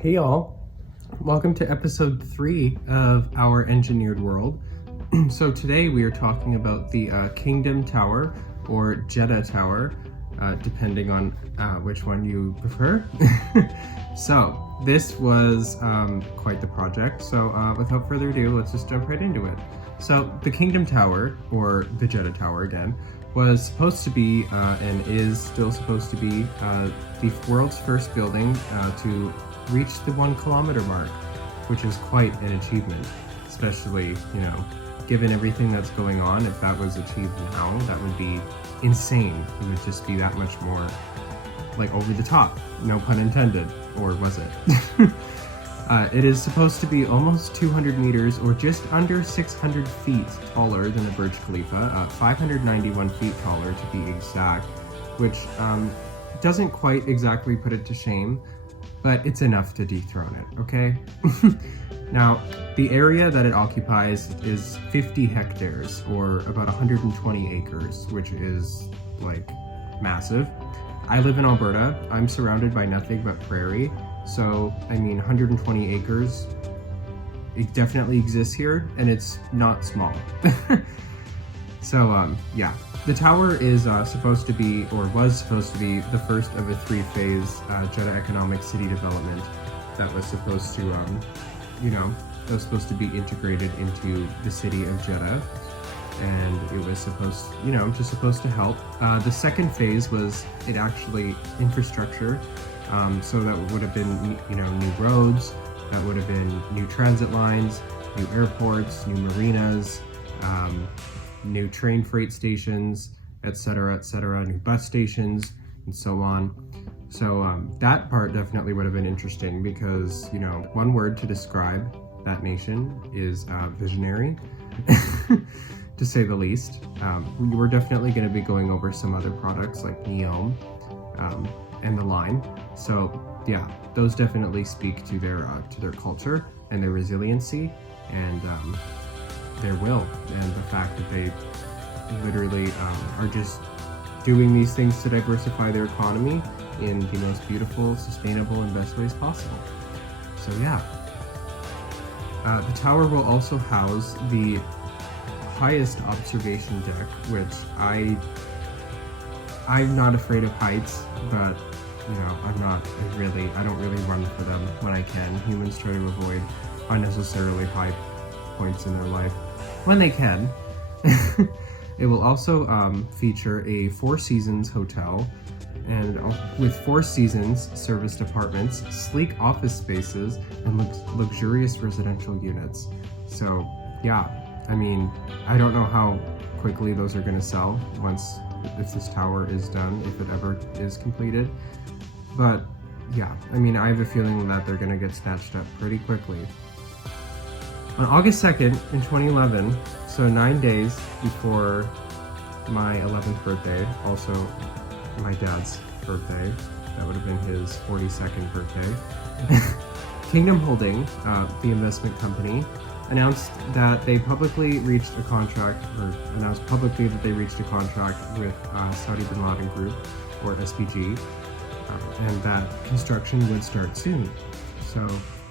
Hey y'all, welcome to episode 3 of our engineered world. So today we are talking about the Kingdom Tower or Jeddah Tower, depending on which one you prefer. So this was quite the project, so without further ado, let's just jump right into it. So the Kingdom Tower, or the Jeddah Tower again, was supposed to be and is still supposed to be the world's first building to reach the 1 kilometer mark, which is quite an achievement, especially, given everything that's going on. If that was achieved now, that would be insane. It would just be that much more like over the top, no pun intended, or was it? It is supposed to be almost 200 meters or just under 600 feet taller than the Burj Khalifa, 591 feet taller to be exact, which doesn't quite exactly put it to shame, but it's enough to dethrone it, okay? Now, the area that it occupies is 50 hectares, or about 120 acres, which is, like, massive. I live in Alberta. I'm surrounded by nothing but prairie, so, 120 acres, it definitely exists here, and it's not small. So, yeah. The tower is supposed to be, or was supposed to be, the first of a 3-phase Jeddah economic city development that was supposed to, that was supposed to be integrated into the city of Jeddah, and it was supposed, just supposed to help. The second phase was infrastructure, so that would have been, new roads, that would have been new transit lines, new airports, new marinas, new train freight stations, etc., new bus stations, and so on. So that part definitely would have been interesting because, one word to describe that nation is visionary, to say the least. We're definitely going to be going over some other products like NEOM and the line. So yeah, those definitely speak to their culture and their resiliency and their will, and the fact that they literally are just doing these things to diversify their economy in the most beautiful, sustainable, and best ways possible. So yeah. The tower will also house the highest observation deck, which I'm not afraid of heights, but I don't really run for them when I can. Humans try to avoid unnecessarily high points in their life when they can. It will also feature a 4 Seasons hotel, and with 4 Seasons serviced apartments, sleek office spaces, and luxurious residential units. So yeah, I don't know how quickly those are going to sell if this tower is done, if it ever is completed. But yeah, I have a feeling that they're going to get snatched up pretty quickly. On August 2nd in 2011, so 9 days before my 11th birthday, also my dad's birthday, that would have been his 42nd birthday, Kingdom Holding, the investment company, announced that they publicly reached a contract with Saudi Bin Laden Group, or SBG, and that construction would start soon. So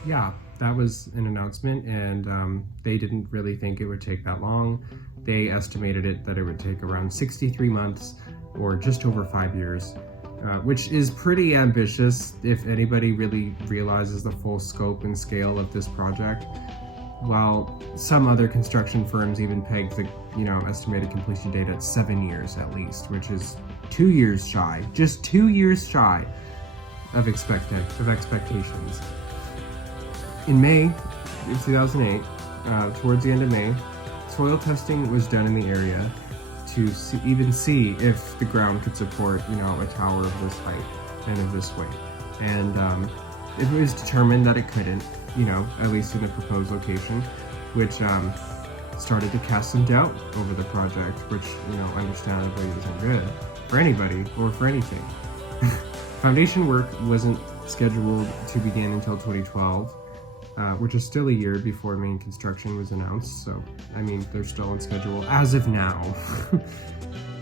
yeah, that was an announcement, and they didn't really think it would take that long. They estimated that it would take around 63 months, or just over 5 years, which is pretty ambitious if anybody really realizes the full scope and scale of this project. While some other construction firms even pegged the estimated completion date at 7 years at least, which is 2 years shy, just 2 years shy of expectations. In May of 2008, towards the end of May, soil testing was done in the area to see if the ground could support, a tower of this height and of this weight. And it was determined that it couldn't, at least in the proposed location, which started to cast some doubt over the project, which, understandably isn't good for anybody or for anything. Foundation work wasn't scheduled to begin until 2012, which is still a year before main construction was announced, so, they're still on schedule as of now.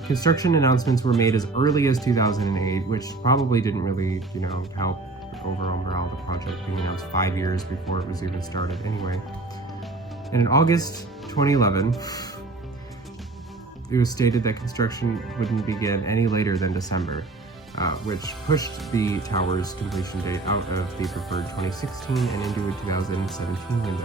Construction announcements were made as early as 2008, which probably didn't really, help overall morale of the project being announced 5 years before it was even started anyway. And in August 2011, it was stated that construction wouldn't begin any later than December, which pushed the tower's completion date out of the preferred 2016 and into a 2017 window.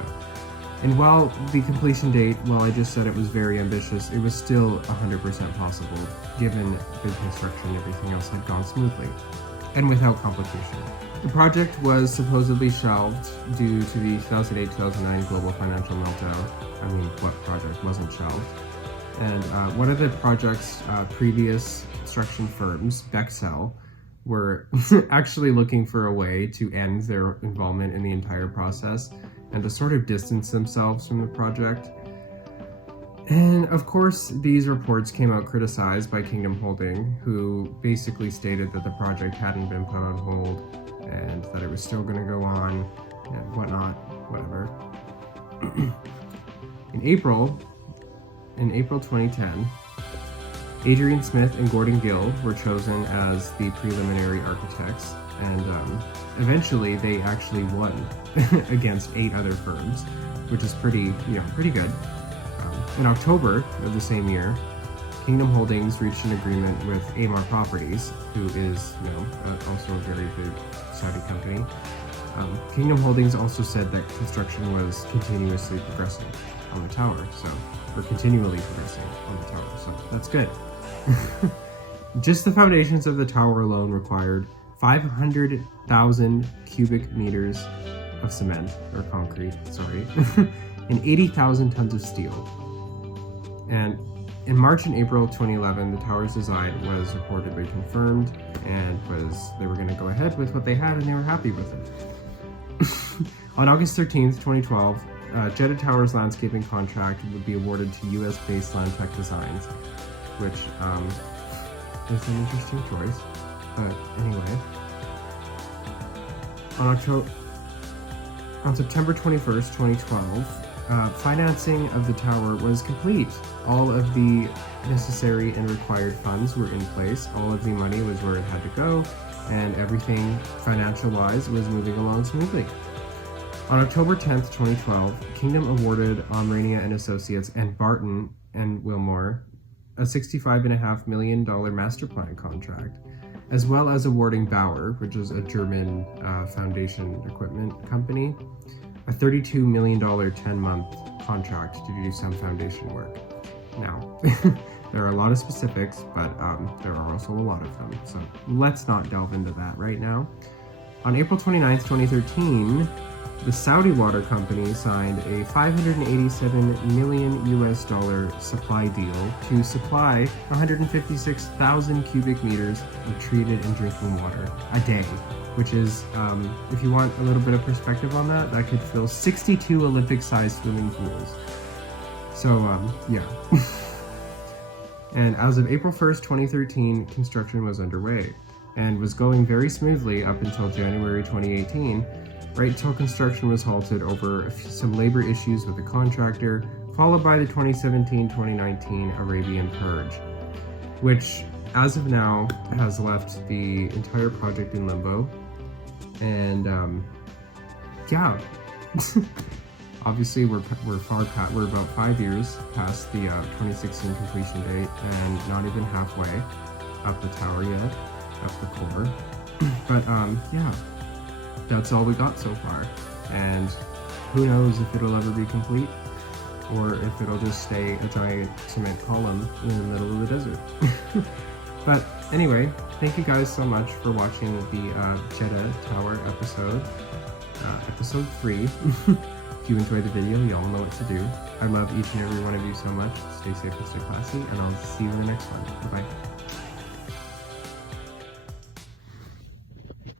And while the completion date, while I just said it was very ambitious, it was still 100% possible, given good construction and everything else had gone smoothly, and without complication. The project was supposedly shelved due to the 2008-2009 global financial meltdown. I mean, what project wasn't shelved? And one of the project's previous construction firms, Bexel, were actually looking for a way to end their involvement in the entire process and to sort of distance themselves from the project. And of course, these reports came out criticized by Kingdom Holding, who basically stated that the project hadn't been put on hold and that it was still going to go on and whatnot, whatever. In April 2010, Adrian Smith and Gordon Gill were chosen as the preliminary architects, and eventually they actually won against 8 other firms, which is pretty good. In October of the same year, Kingdom Holdings reached an agreement with Amar Properties, who is also a very big Saudi company. Kingdom Holdings also said that construction was continuously progressing on the tower, or continually progressing on the tower, so that's good. Just the foundations of the tower alone required 500,000 cubic meters of cement, or concrete, and 80,000 tons of steel. And in March and April 2011, the tower's design was reportedly confirmed, and they were going to go ahead with what they had, and they were happy with it. On August 13th, 2012, Jeddah Tower's landscaping contract would be awarded to US-based Landtech Designs, which is an interesting choice. But anyway, on September 21st, 2012, financing of the tower was complete. All of the necessary and required funds were in place. All of the money was where it had to go, and everything financial-wise was moving along smoothly. On October 10th, 2012, Kingdom awarded Omrania and Associates and Barton and Wilmore a $65.5 million master plan contract, as well as awarding Bauer, which is a German foundation equipment company, a $32 million 10-month contract to do some foundation work. Now, there are a lot of specifics, but there are also a lot of them, so let's not delve into that right now. On April 29th, 2013, the Saudi Water Company signed a $587 million supply deal to supply 156,000 cubic meters of treated and drinking water a day, which is, if you want a little bit of perspective on that, that could fill 62 Olympic-sized swimming pools. So, yeah. And as of April 1st, 2013, construction was underway and was going very smoothly up until January 2018, right until construction was halted over some labor issues with the contractor, followed by the 2017-2019 Arabian Purge, which, as of now, has left the entire project in limbo. And, yeah. Obviously, we're about 5 years past the 2016 completion date, and not even halfway up the tower yet, up the core. But, yeah. That's all we got so far, and who knows if it'll ever be complete, or if it'll just stay a giant cement column in the middle of the desert. But anyway, thank you guys so much for watching the Jeddah Tower episode 3. If you enjoyed the video, y'all know what to do. I love each and every one of you so much. Stay safe and stay classy, and I'll see you in the next one. Bye-bye.